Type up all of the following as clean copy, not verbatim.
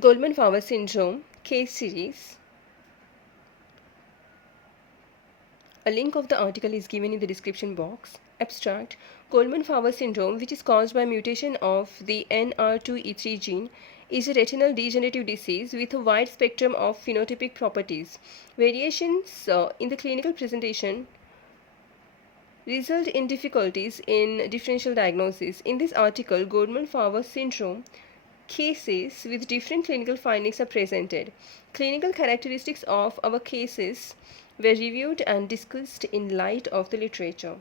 Goldmann Favre syndrome case series. A link of the article is given in the description box. Abstract: Goldmann Favre syndrome, which is caused by mutation of the NR2E3 gene, is a retinal degenerative disease with a wide spectrum of phenotypic properties. Variations in the clinical presentation result in difficulties in differential diagnosis. In this article, Goldmann Favre syndrome cases with different clinical findings are presented. Clinical characteristics of our cases were reviewed and discussed in light of the literature.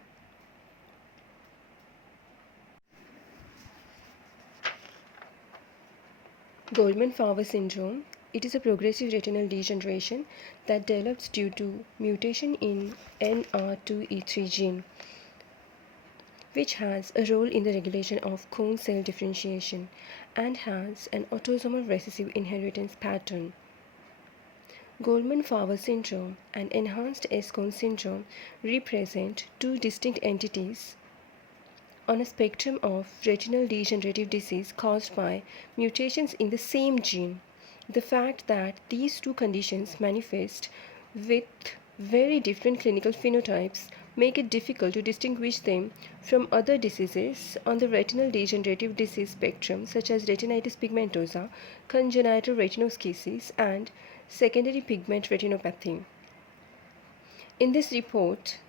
Goldmann Favre syndrome. It is a progressive retinal degeneration that develops due to mutation in NR2E3 gene, which has a role in the regulation of cone cell differentiation and has an autosomal recessive inheritance pattern. Goldmann Favre syndrome and enhanced S-cone syndrome represent two distinct entities on a spectrum of retinal degenerative disease caused by mutations in the same gene. The fact that these two conditions manifest with very different clinical phenotypes make it difficult to distinguish them from other diseases on the retinal degenerative disease spectrum such as retinitis pigmentosa, congenital retinoschisis, and secondary pigment retinopathy. In this report,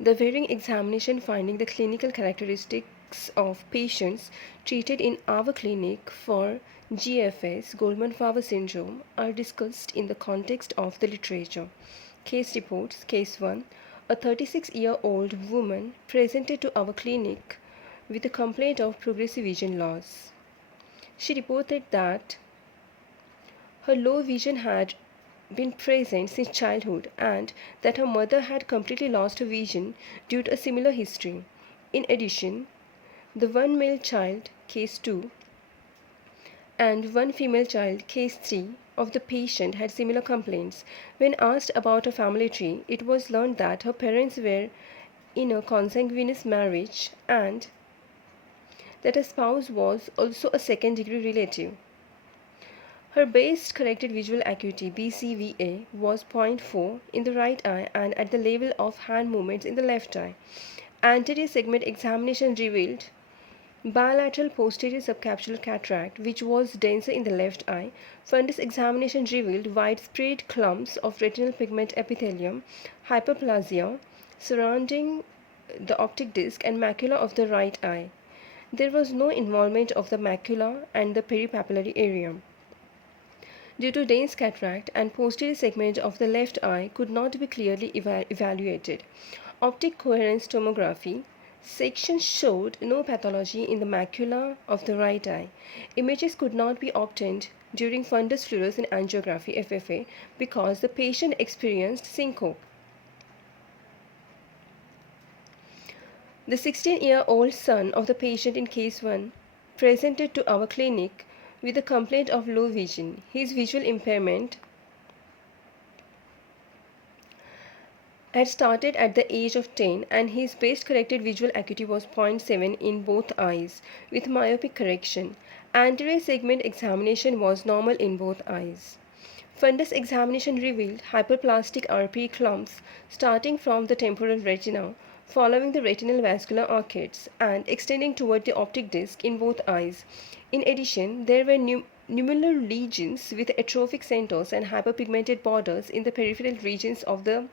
the varying examination finding the clinical characteristics of patients treated in our clinic for GFS, Goldmann Favre syndrome, are discussed in the context of the literature. Case reports. Case 1. A 36-year-old woman presented to our clinic with a complaint of progressive vision loss. She reported that her low vision had been present since childhood and that her mother had completely lost her vision due to a similar history. In addition, the one male child, case 2, and one female child, case 3, of the patient had similar complaints. When asked about her family tree, it was learned that her parents were in a consanguineous marriage and that her spouse was also a second degree relative. Her base corrected visual acuity BCVA was 0.4 in the right eye and at the level of hand movements in the left eye. Anterior segment examination revealed bilateral posterior subcapsular cataract which was denser in the left eye. Fundus examination revealed widespread clumps of retinal pigment epithelium, hyperplasia surrounding the optic disc and macula of the right eye. There was no involvement of the macula and the peripapillary area. Due to dense cataract and posterior segment of the left eye could not be clearly evaluated. Optic coherence tomography section showed no pathology in the macula of the right eye. Images could not be obtained during fundus fluorescent angiography FFA because the patient experienced syncope. The 16-year-old son of the patient in case 1 presented to our clinic with a complaint of low vision. His visual impairment had started at the age of 10 and his base corrected visual acuity was 0.7 in both eyes with myopic correction. Anterior segment examination was normal in both eyes. Fundus examination revealed hyperplastic RPE clumps starting from the temporal retina, following the retinal vascular arcades and extending toward the optic disc in both eyes. In addition, there were numeral lesions with atrophic centers and hyperpigmented borders in the peripheral regions of the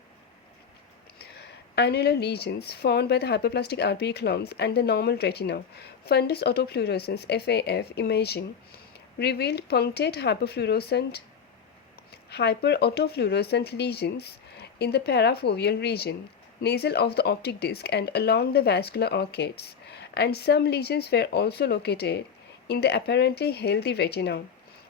annular lesions formed by the hyperplastic RPE clumps and the normal retina. Fundus autofluorescence FAF imaging revealed punctate hyperautofluorescent lesions in the parafoveal region, nasal of the optic disc and along the vascular arcades, and some lesions were also located in the apparently healthy retina.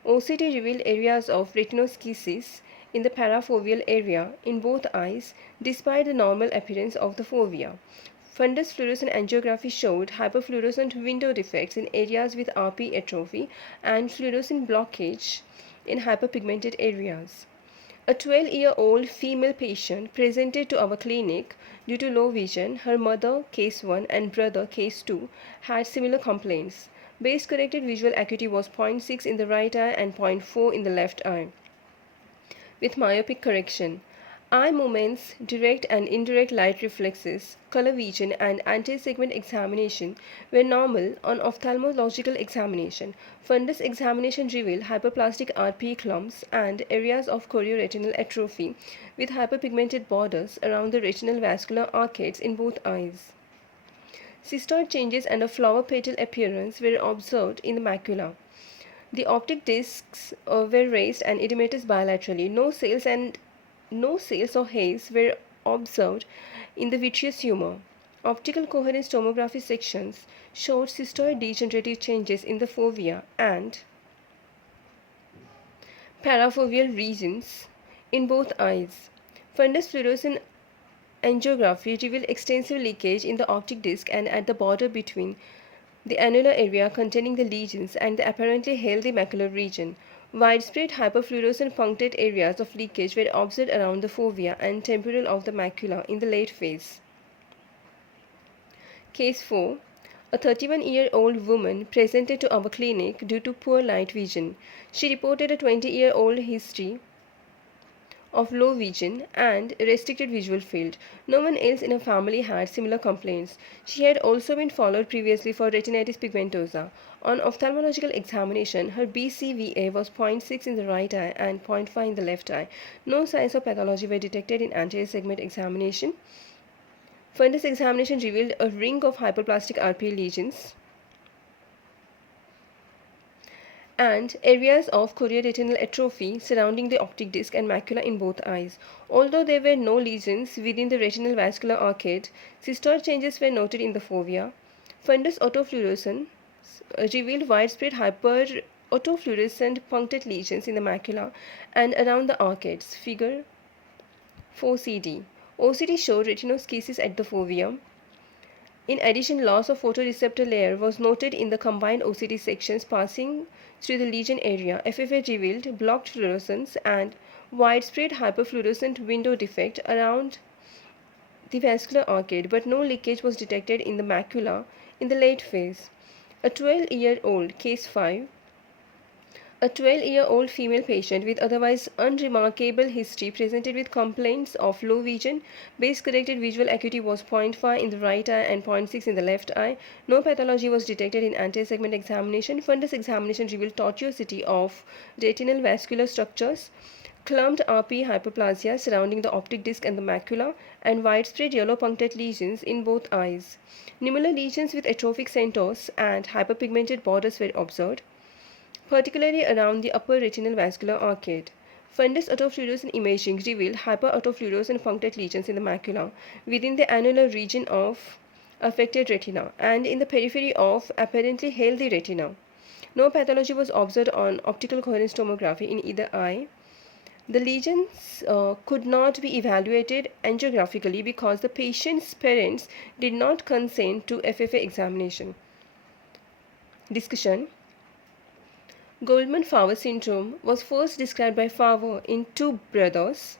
OCT revealed areas of retinoschisis in the parafoveal area in both eyes despite the normal appearance of the fovea. Fundus fluorescent angiography showed hyperfluorescent window defects in areas with RP atrophy and fluorescent blockage in hyperpigmented areas. A 12-year-old female patient presented to our clinic due to low vision. Her mother, case 1, and brother, case 2, had similar complaints. Base corrected visual acuity was 0.6 in the right eye and 0.4 in the left eye. With myopic correction, eye movements, direct and indirect light reflexes, color vision, and anti-segment examination were normal on ophthalmological examination. Fundus examination revealed hyperplastic RPE clumps and areas of chorioretinal atrophy with hyperpigmented borders around the retinal vascular arcades in both eyes. Cystoid changes and a flower petal appearance were observed in the macula. The optic discs were raised and edematous bilaterally. No sales or haze were observed in the vitreous humor. Optical coherence tomography sections showed cystoid degenerative changes in the fovea and parafoveal regions in both eyes. Fundus fluorescent angiography revealed extensive leakage in the optic disc and at the border between the annular area containing the lesions and the apparently healthy macular region. Widespread hyperfluorescent punctate areas of leakage were observed around the fovea and temporal of the macula in the late phase. Case 4. A 31-year-old woman presented to our clinic due to poor light vision. She reported a 20-year-old history of low vision and restricted visual field. No one else in her family had similar complaints. She had also been followed previously for retinitis pigmentosa. On ophthalmological examination, her BCVA was 0.6 in the right eye and 0.5 in the left eye. No signs of pathology were detected in anterior segment examination. Fundus examination revealed a ring of hyperplastic RPE lesions and areas of chorioretinal atrophy surrounding the optic disc and macula in both eyes. Although there were no lesions within the retinal vascular arcade, cystoid changes were noted in the fovea. Fundus autofluorescence revealed widespread autofluorescent punctate lesions in the macula and around the arcades. Figure 4CD. OCT showed retinoschisis at the fovea. In addition, loss of photoreceptor layer was noted in the combined OCT sections passing through the lesion area. FFA revealed blocked fluorescence and widespread hyperfluorescent window defect around the vascular arcade, but no leakage was detected in the macula in the late phase. A 12-year-old, case 5, a 12-year-old female patient with otherwise unremarkable history presented with complaints of low vision. Base corrected visual acuity was 0.5 in the right eye and 0.6 in the left eye. No pathology was detected in anterior segment examination. Fundus examination revealed tortuosity of retinal vascular structures, clumped RPE hyperplasia surrounding the optic disc and the macula, and widespread yellow punctate lesions in both eyes. Nummular lesions with atrophic centers and hyperpigmented borders were observed, particularly around the upper retinal vascular arcade. Fundus autofluorescent imaging revealed hyperautofluorescent punctate lesions in the macula within the annular region of affected retina and in the periphery of apparently healthy retina. No pathology was observed on optical coherence tomography in either eye. The lesions could not be evaluated angiographically because the patient's parents did not consent to FFA examination. Discussion. Goldmann Favre syndrome was first described by Favre in two brothers,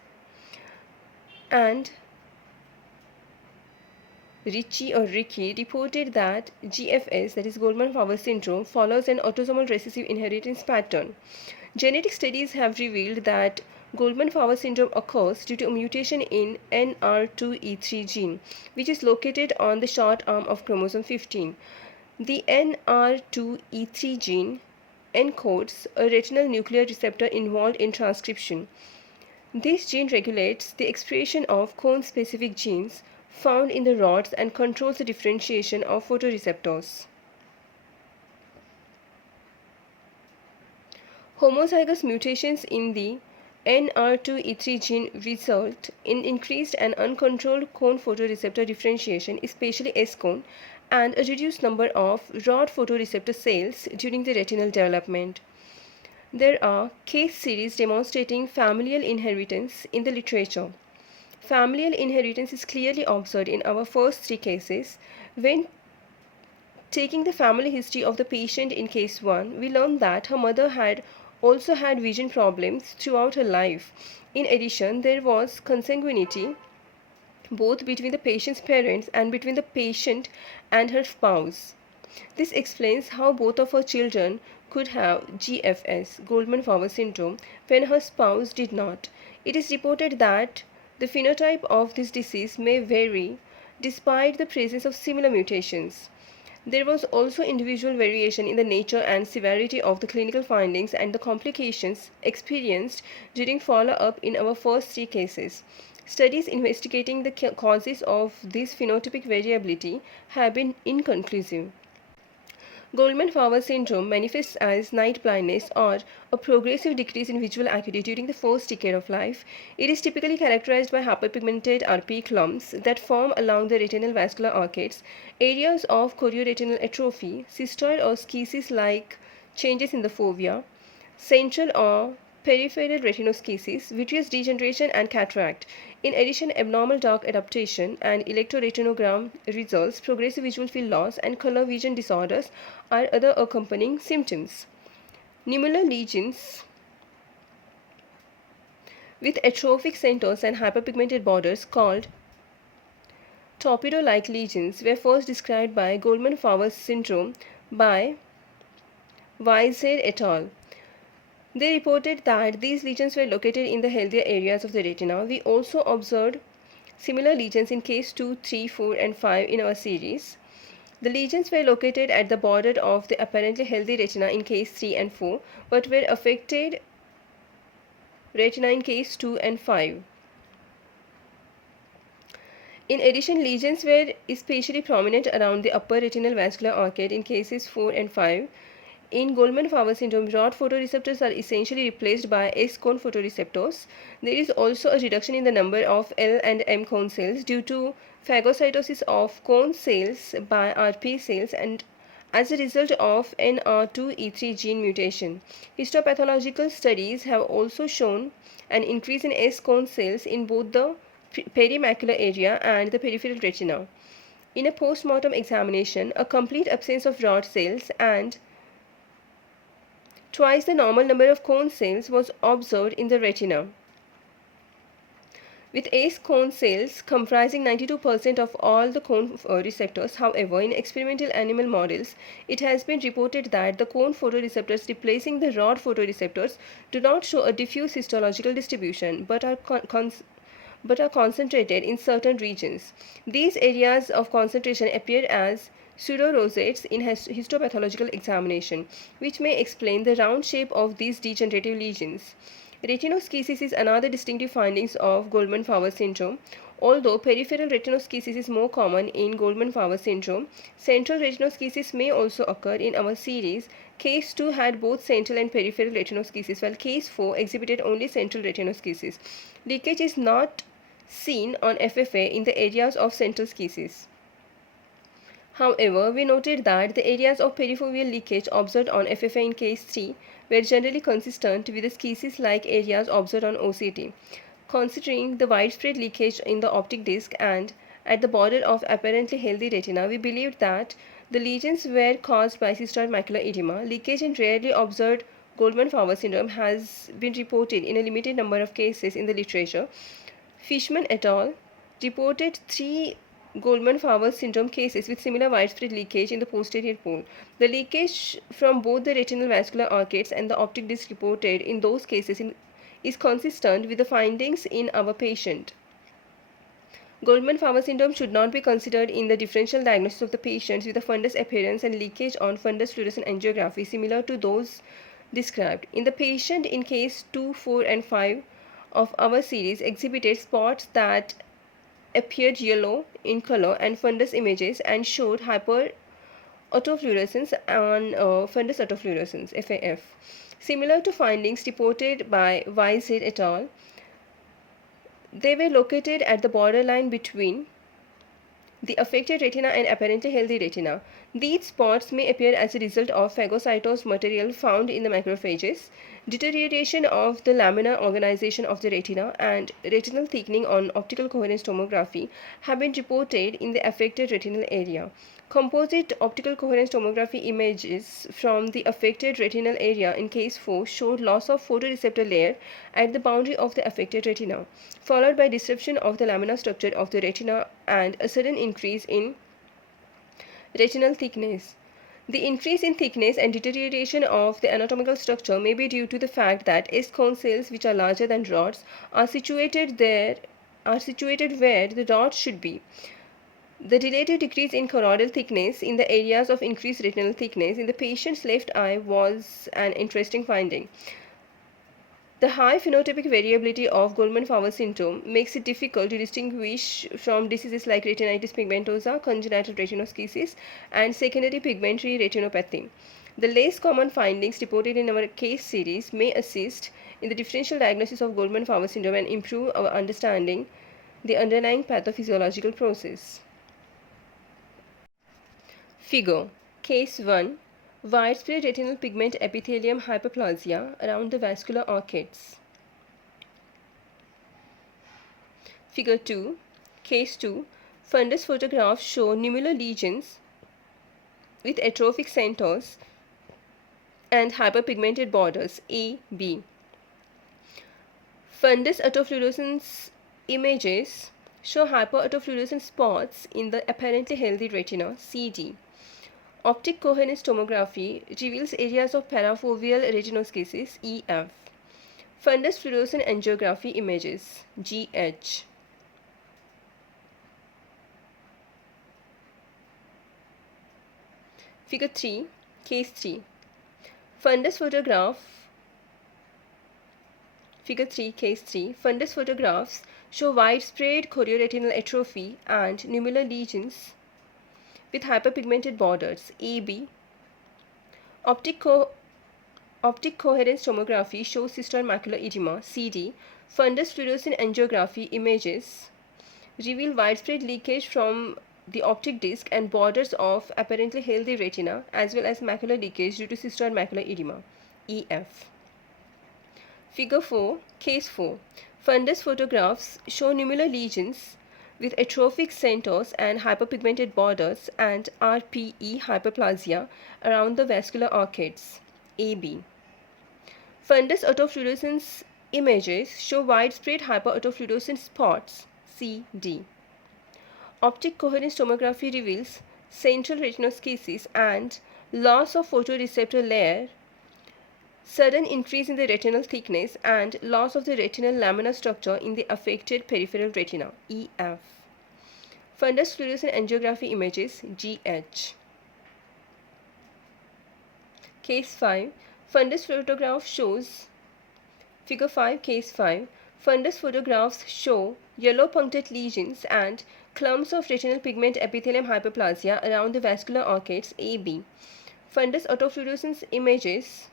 and Ricky reported that GFS, that is Goldmann Favre syndrome, follows an autosomal recessive inheritance pattern. Genetic studies have revealed that Goldmann Favre syndrome occurs due to a mutation in NR2E3 gene, which is located on the short arm of chromosome 15. The NR2E3 gene encodes a retinal nuclear receptor involved in transcription. This gene regulates the expression of cone-specific genes found in the rods and controls the differentiation of photoreceptors. Homozygous mutations in the NR2E3 gene result in increased and uncontrolled cone photoreceptor differentiation, especially S-cone, and a reduced number of rod photoreceptor cells during the retinal development. There are case series demonstrating familial inheritance in the literature. Familial inheritance is clearly observed in our first three cases. When taking the family history of the patient in case 1, we learned that her mother had also had vision problems throughout her life. In addition, there was consanguinity both between the patient's parents and between the patient and her spouse. This explains how both of her children could have GFS, Goldmann Favre syndrome, when her spouse did not. It is reported that the phenotype of this disease may vary despite the presence of similar mutations. There was also individual variation in the nature and severity of the clinical findings and the complications experienced during follow-up in our first three cases. Studies investigating the causes of this phenotypic variability have been inconclusive. Goldmann Favre syndrome manifests as night blindness or a progressive decrease in visual acuity during the first decade of life. It is typically characterized by hyperpigmented RP clumps that form along the retinal vascular arcades, areas of chorioretinal atrophy, cystoid or schisis-like changes in the fovea, central or peripheral retinoschisis, vitreous degeneration, and cataract. In addition, abnormal dark adaptation and electroretinogram results, progressive visual field loss, and color vision disorders are other accompanying symptoms. Nummular lesions with atrophic centers and hyperpigmented borders called torpedo-like lesions were first described by Goldmann Favre syndrome by Weiser et al. They reported that these lesions were located in the healthier areas of the retina. We also observed similar lesions in case 2, 3, 4, and 5 in our series. The lesions were located at the border of the apparently healthy retina in case 3 and 4, but were affected retina in case 2 and 5. In addition, lesions were especially prominent around the upper retinal vascular arcade in cases 4 and 5. In Goldmann Favre syndrome, rod photoreceptors are essentially replaced by S-cone photoreceptors. There is also a reduction in the number of L and M cone cells due to phagocytosis of cone cells by RP cells and as a result of NR2E3 gene mutation. Histopathological studies have also shown an increase in S-cone cells in both the perimacular area and the peripheral retina. In a post-mortem examination, a complete absence of rod cells and twice the normal number of cone cells was observed in the retina. With ACE cone cells comprising 92% of all the cone receptors, however, in experimental animal models, it has been reported that the cone photoreceptors replacing the rod photoreceptors do not show a diffuse histological distribution but are concentrated in certain regions. These areas of concentration appear as pseudo-rosettes in histopathological examination, which may explain the round shape of these degenerative lesions. Retinoschisis is another distinctive finding of Goldmann Favre syndrome. Although peripheral retinoschisis is more common in Goldmann Favre syndrome, central retinoschisis may also occur in our series. Case 2 had both central and peripheral retinoschisis, while case 4 exhibited only central retinoschisis. Leakage is not seen on FFA in the areas of central schisis. However, we noted that the areas of perifoveal leakage observed on FFA in case 3 were generally consistent with the schisis-like areas observed on OCT. Considering the widespread leakage in the optic disc and at the border of apparently healthy retina, we believed that the lesions were caused by cystoid macular edema. Leakage in rarely observed Goldmann Favre syndrome has been reported in a limited number of cases in the literature. Fishman et al. Reported 3 Goldmann Favre syndrome cases with similar widespread leakage in the posterior pole. The leakage from both the retinal vascular arcades and the optic disc reported in those cases is consistent with the findings in our patient. Goldmann Favre syndrome should not be considered in the differential diagnosis of the patients with a fundus appearance and leakage on fundus fluorescent angiography similar to those described. In the patient in case 2, 4, and 5 of our series exhibited spots that appeared yellow in color and fundus images and showed hyperautofluorescence and fundus autofluorescence FAF. Similar to findings reported by Weiser et al., they were located at the borderline between the affected retina and apparently healthy retina. These spots may appear as a result of phagocytosed material found in the macrophages, deterioration of the laminar organization of the retina, and retinal thickening on optical coherence tomography have been reported in the affected retinal area. Composite optical coherence tomography images from the affected retinal area in case 4 showed loss of photoreceptor layer at the boundary of the affected retina, followed by disruption of the laminar structure of the retina and a sudden increase in retinal thickness. The increase in thickness and deterioration of the anatomical structure may be due to the fact that S cone cells, which are larger than rods, are situated where the rods should be. The relative decrease in choroidal thickness in the areas of increased retinal thickness in the patient's left eye was an interesting finding. The high phenotypic variability of Goldmann Favre syndrome makes it difficult to distinguish from diseases like retinitis pigmentosa, congenital retinoschisis, and secondary pigmentary retinopathy. The less common findings reported in our case series may assist in the differential diagnosis of Goldmann Favre syndrome and improve our understanding the underlying pathophysiological process. Figure Case 1 Widespread retinal pigment epithelium hyperplasia around the vascular arcades. Figure 2 Case 2 Fundus photographs show nummular lesions with atrophic centers and hyperpigmented borders A, B. Fundus autofluorescence images show hyperautofluorescent spots in the apparently healthy retina CD. Optic coherence tomography reveals areas of parafoveal retinoschisis EF. Fundus fluorescent angiography images GH. Figure 3 Case 3 Fundus photograph Figure 3 Case 3 Fundus photographs show widespread chorioretinal atrophy and nummular lesions with hyperpigmented borders AB. Optic coherence tomography shows cystoid macular edema CD. Fundus fluorescent angiography images reveal widespread leakage from the optic disc and borders of apparently healthy retina as well as macular leakage due to cystoid macular edema EF. Figure 4 Case 4 Fundus photographs show nummular lesions with atrophic centers and hyperpigmented borders and RPE hyperplasia around the vascular arcades AB. Fundus autofluorescence images show widespread hyperautofluorescent spots CD. Optic coherence tomography reveals central retinoschisis and loss of photoreceptor layer, sudden increase in the retinal thickness and loss of the retinal laminar structure in the affected peripheral retina EF. Fundus fluorescent angiography images GH. Case 5 Fundus photograph shows Figure 5 Case 5 Fundus photographs show yellow punctate lesions and clumps of retinal pigment epithelium hyperplasia around the vascular arcades AB. Fundus autofluorescence images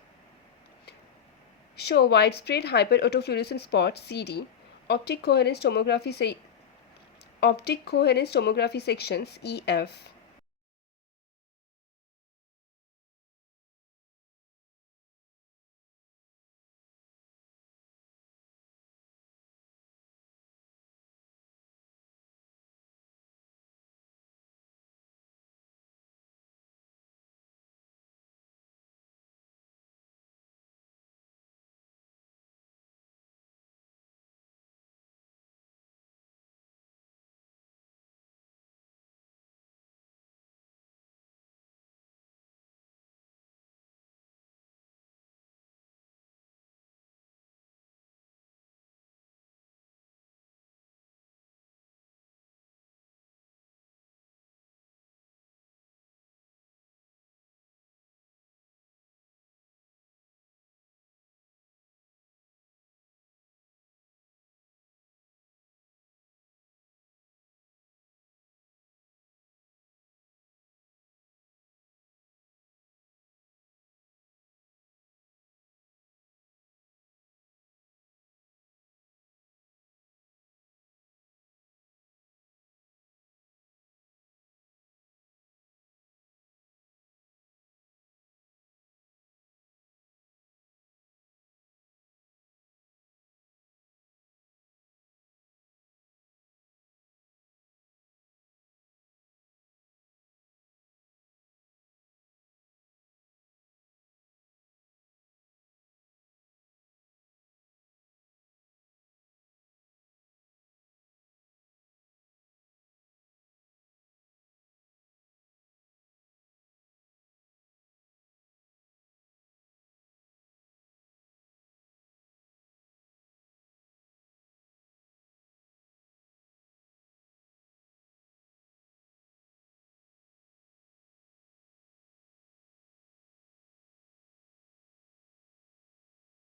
show widespread hyperautofluorescent spots CD. Optic coherence tomography sections EF.